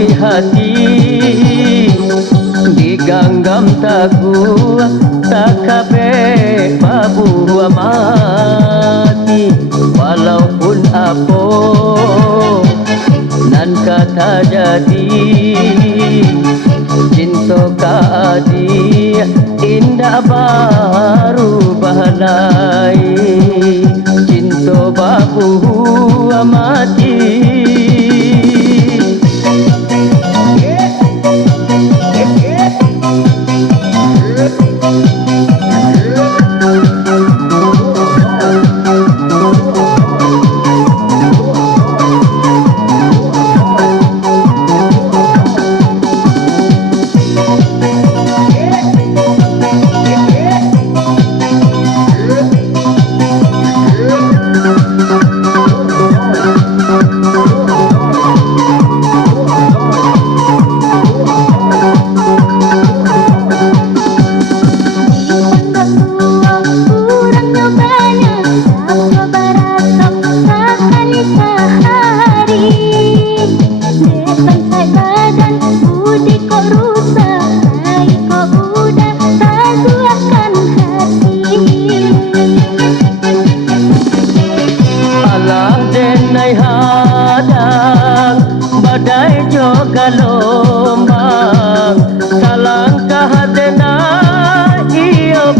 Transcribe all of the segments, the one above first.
melalui hati diganggam tagu tak kabe babu mati walaupun apa nan kata jadi cinta kaadi indah baru bahalai cinta babu mati. Badai juga lombang salangkah denai ia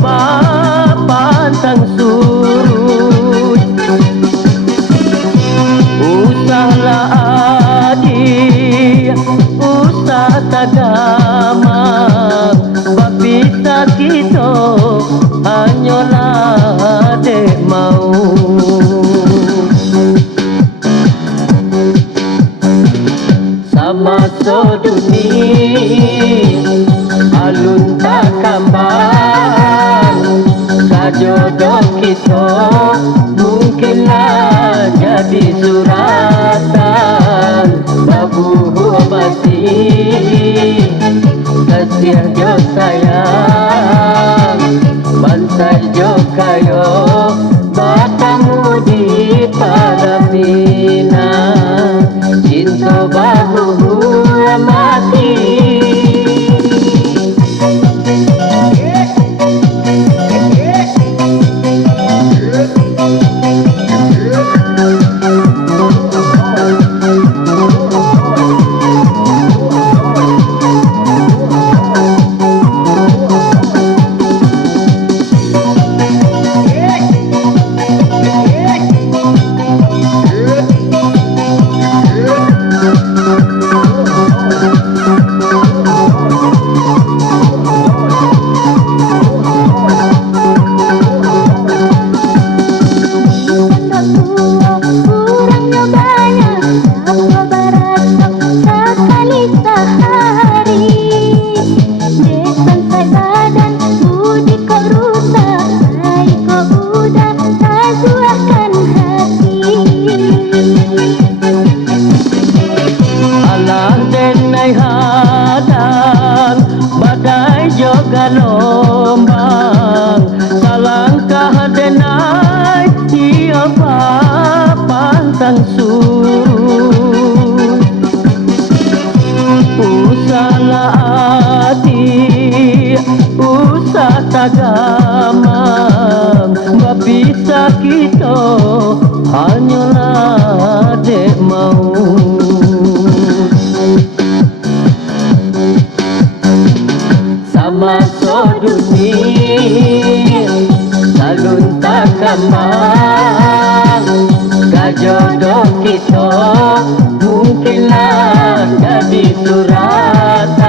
pantang surut usahlah adi usah tagamang babisa kita hanyalah dek mau masa dunia alun tak kambang kajodoh kita mungkinlah jadi suratan babu mati kasih jo sayang bansai jo kayo batamu di palamina cinta babu mati. Badai juga lombang salangkah denai ia pantang surut usahlah hati usah tagamang babisa kita hanyalah dek mau masa dunia salun tak kambang kajodoh kita mungkinlah jadi surat